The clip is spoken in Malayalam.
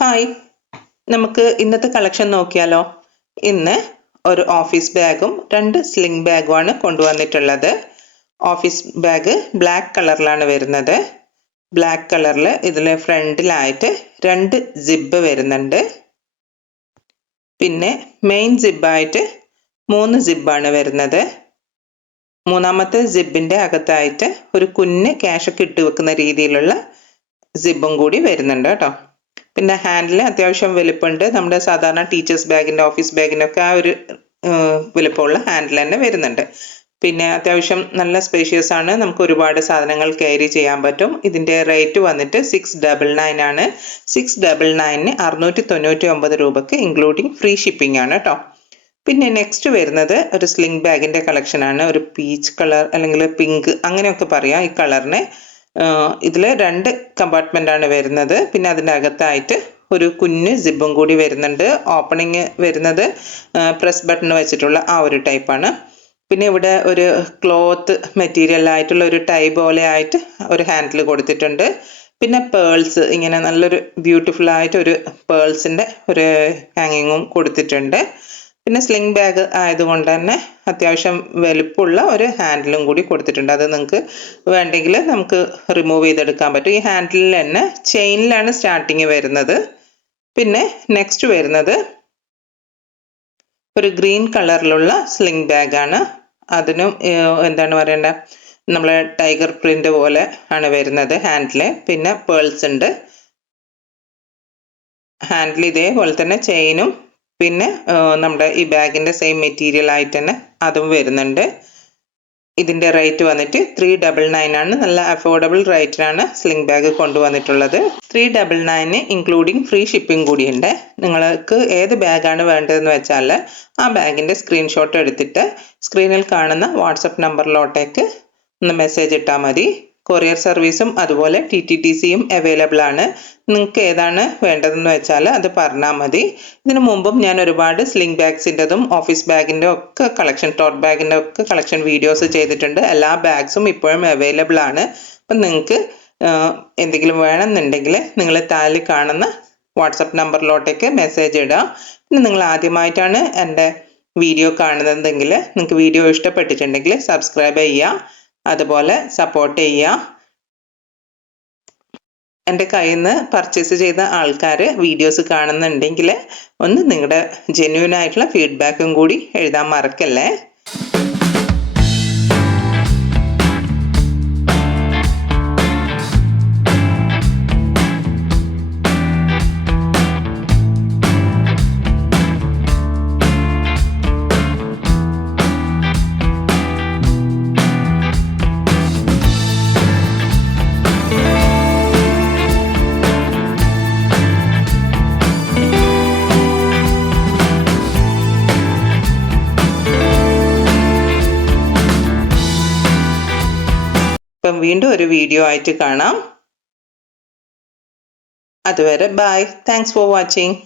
ഹായ്, നമുക്ക് ഇന്നത്തെ കളക്ഷൻ നോക്കിയാലോ. ഇന്ന് ഒരു ഓഫീസ് ബാഗും 2 സ്ലിംഗ് ബാഗുമാണ് കൊണ്ടുവന്നിട്ടുള്ളത്. ഓഫീസ് ബാഗ് ബ്ലാക്ക് കളറിലാണ് വരുന്നത്. ബ്ലാക്ക് കളറിൽ ഇതിൽ ഫ്രണ്ടിലായിട്ട് 2 സിബ് വരുന്നുണ്ട്. പിന്നെ മെയിൻ സിബായിട്ട് 3 സിബാണ് വരുന്നത്. മൂന്നാമത്തെ സിബിൻ്റെ അകത്തായിട്ട് ഒരു കുഞ്ഞ് ക്യാഷൊക്കെ ഇട്ട് വെക്കുന്ന രീതിയിലുള്ള സിബും കൂടി വരുന്നുണ്ട് കേട്ടോ. പിന്നെ ഹാൻഡിൽ അത്യാവശ്യം വലുപ്പമുണ്ട്. നമ്മുടെ സാധാരണ ടീച്ചേഴ്സ് ബാഗിൻ്റെ ഓഫീസ് ബാഗിനൊക്കെ ആ ഒരു വലുപ്പമുള്ള ഹാൻഡിൽ തന്നെ വരുന്നുണ്ട്. പിന്നെ അത്യാവശ്യം നല്ല സ്പേഷ്യസ് ആണ്. നമുക്ക് ഒരുപാട് സാധനങ്ങൾ ക്യാരി ചെയ്യാൻ പറ്റും. ഇതിൻ്റെ റേറ്റ് വന്നിട്ട് 699 ആണ്. 699 699 രൂപക്ക് ഇൻക്ലൂഡിങ് ഫ്രീ ഷിപ്പിംഗ് ആണ് കേട്ടോ. പിന്നെ നെക്സ്റ്റ് വരുന്നത് ഒരു സ്ലിംഗ് ബാഗിൻ്റെ കളക്ഷനാണ്. ഒരു പീച്ച് കളർ അല്ലെങ്കിൽ പിങ്ക് അങ്ങനെയൊക്കെ പറയാം ഈ കളറിനെ. ഇതിൽ 2 കമ്പാർട്ട്മെൻ്റ് ആണ് വരുന്നത്. പിന്നെ അതിൻ്റെ അകത്തായിട്ട് ഒരു കുഞ്ഞ് സിബും കൂടി വരുന്നുണ്ട്. ഓപ്പണിങ് വരുന്നത് പ്രസ് ബട്ടൺ വെച്ചിട്ടുള്ള ആ ഒരു ടൈപ്പാണ്. പിന്നെ ഇവിടെ ഒരു ക്ലോത്ത് മെറ്റീരിയൽ ആയിട്ടുള്ള ഒരു ടൈ പോലെ ആയിട്ട് ഒരു ഹാൻഡിൽ കൊടുത്തിട്ടുണ്ട്. പിന്നെ പേൾസ് ഇങ്ങനെ നല്ലൊരു ബ്യൂട്ടിഫുൾ ആയിട്ട് ഒരു പേൾസിൻ്റെ ഒരു ഹാങ്ങിങ്ങും കൊടുത്തിട്ടുണ്ട്. പിന്നെ സ്ലിംഗ് ബാഗ് ആയതുകൊണ്ട് തന്നെ അത്യാവശ്യം വലുപ്പമുള്ള ഒരു ഹാൻഡിലും കൂടി കൊടുത്തിട്ടുണ്ട്. അത് നിങ്ങൾക്ക് വേണ്ടെങ്കിൽ നമുക്ക് റിമൂവ് ചെയ്തെടുക്കാൻ പറ്റും. ഈ ഹാൻഡിലിൽ തന്നെ ചെയിനിലാണ് സ്റ്റാർട്ടിങ് വരുന്നത്. പിന്നെ നെക്സ്റ്റ് വരുന്നത് ഒരു ഗ്രീൻ കളറിലുള്ള സ്ലിംഗ് ബാഗാണ്. അതിനും എന്താണ് പറയേണ്ടത്, നമ്മളെ ടൈഗർ പ്രിന്റ് പോലെ ആണ് വരുന്നത് ഹാൻഡിൽ. പിന്നെ പേൾസ് ഉണ്ട്. ഹാൻഡിൽ ഇതേപോലെ തന്നെ ചെയിനും പിന്നെ നമ്മുടെ ഈ ബാഗിൻ്റെ സെയിം മെറ്റീരിയൽ ആയിട്ട് തന്നെ അതും വരുന്നുണ്ട്. ഇതിൻ്റെ റേറ്റ് വന്നിട്ട് 399 ആണ്. നല്ല അഫോർഡബിൾ റേറ്റിനാണ് സ്ലിംഗ് ബാഗ് കൊണ്ടുവന്നിട്ടുള്ളത്. 399 ഇൻക്ലൂഡിങ് ഫ്രീ ഷിപ്പിംഗ് കൂടിയുണ്ട്. നിങ്ങൾക്ക് ഏത് ബാഗാണ് വേണ്ടതെന്ന് വെച്ചാൽ ആ ബാഗിൻ്റെ സ്ക്രീൻഷോട്ട് എടുത്തിട്ട് സ്ക്രീനിൽ കാണുന്ന വാട്സപ്പ് നമ്പറിലോട്ടേക്ക് ഒന്ന് മെസ്സേജ് ഇട്ടാൽ മതി. കൊറിയർ സർവീസും അതുപോലെ TTTCയും അവൈലബിൾ ആണ്. നിങ്ങൾക്ക് ഏതാണ് വേണ്ടതെന്ന് വെച്ചാൽ അത് പറഞ്ഞാൽ മതി. ഇതിനു മുമ്പും ഞാൻ ഒരുപാട് സ്ലിംഗ് ബാഗ്സിൻ്റെതും ഓഫീസ് ബാഗിൻ്റെ ഒക്കെ കളക്ഷൻ, ടോട്ട് ബാഗിൻ്റെ ഒക്കെ കളക്ഷൻ വീഡിയോസ് ചെയ്തിട്ടുണ്ട്. എല്ലാ ബാഗ്സും ഇപ്പോഴും അവൈലബിൾ ആണ്. അപ്പം നിങ്ങൾക്ക് എന്തെങ്കിലും വേണമെന്നുണ്ടെങ്കിൽ നിങ്ങൾ താഴെ കാണുന്ന വാട്സപ്പ് നമ്പറിലോട്ടേക്ക് മെസ്സേജ് ഇടുക. പിന്നെ നിങ്ങൾ ആദ്യമായിട്ടാണ് എൻ്റെ വീഡിയോ കാണുന്നതെങ്കിൽ നിങ്ങൾക്ക് വീഡിയോ ഇഷ്ടപ്പെട്ടിട്ടുണ്ടെങ്കിൽ സബ്സ്ക്രൈബ് ചെയ്യുക, അതുപോലെ സപ്പോർട്ട് ചെയ്യുക. എൻ്റെ കയ്യിൽ നിന്ന് പർച്ചേസ് ചെയ്ത ആൾക്കാർ വീഡിയോസ് കാണുന്നുണ്ടെങ്കിൽ ഒന്ന് നിങ്ങളുടെ ജെന്യൂൻ ആയിട്ടുള്ള ഫീഡ്ബാക്കും കൂടി എഴുതാൻ മറക്കല്ലേ. ഇപ്പം വീണ്ടും ഒരു വീഡിയോ ആയിട്ട് കാണാം. അതുവരെ ബൈ. Thanks for watching.